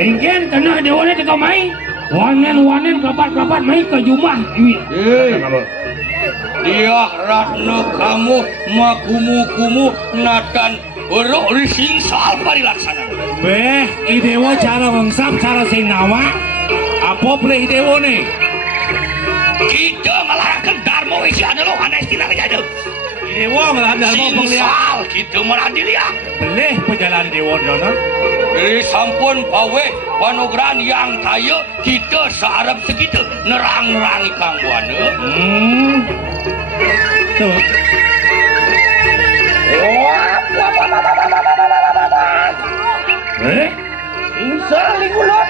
Engken kena dewa ni teka mai. Wanen kelapat mai ke jumlah ini. Dia ratna kamu makumu natan berok rising sal parilaksana. Beh, idewa cara mengsap cara sing nawa. Apa boleh idewa ni? Kita melarangkan dharma isi adalah aneh tidak kejadian. Idewa malah dharma penglihat. Sal kita malah dilihat. Boleh perjalanan dewa dona. Dari sampun pawe panugrahan yang kaya kita searab segitu nerang-nerang ikang buana. Tuh. Insya lingulot.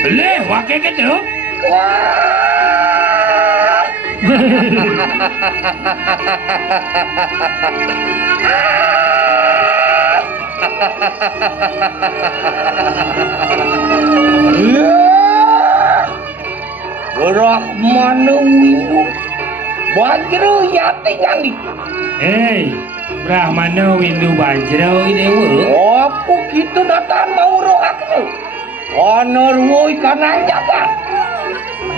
Boleh, wakil gitu. Brahmana Windu Bajra Yati Nyali. Hei, Brahmana Windu Bajra Idewa. Apa kita datang mau roh aku? Honor woi kanan jaga.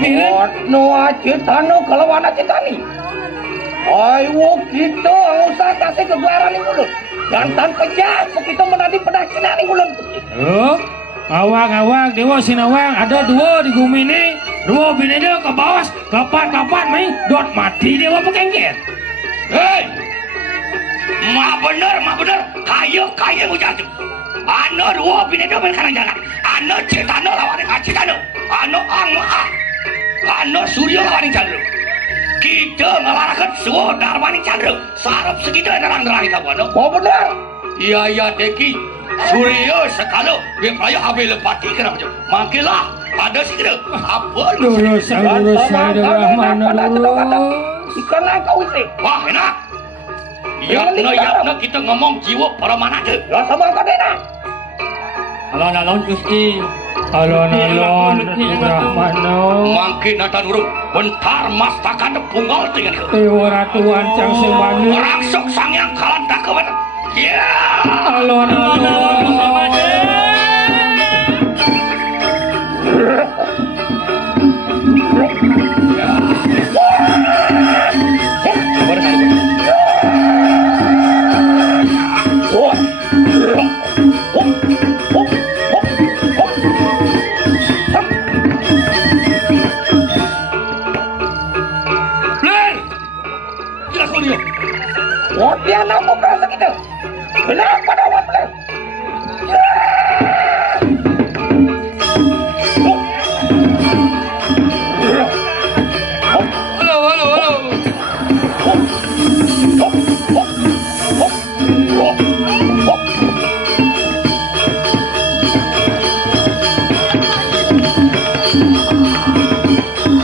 Watno acetano kelawan acetani. Ayo kita usah kasih kegelaran ini dulu. Dan tanpa jago kita menadi pedakian ini dulu. Oh, awang dewa sinawang ada dua di bumi ini. Dua bini dia ke bawah, kapan mai dot mati dewa pekengket. Hei, ma bener, kaya mujadu. Ano dua bini dia berkarang jalan. Ano cetano lawan acetano. Ano surya lawan candra. Kita ngelarangkan semua darmani candra. Sarap segitu nerang-nerang kita buat. Oh benar. Iya Deki. Surya sekalo dia praya habis lepati kenapa je? Makilah ada segitu. Apa lu? Lurus Rahmana lurus. Ikan kau isi. Wah enak. Yapna kita ngomong jiwa para mana tu? Ya sama kau enak. Alon Gusti. Alon Rahmana. Mangkin natan urut bentar mastakan punggal dengan ke. Dewa ratuan cang semani. Rangsok sang yang kalan tak kewen. Ya. Alon. Dia nak berasa kita. Kenapa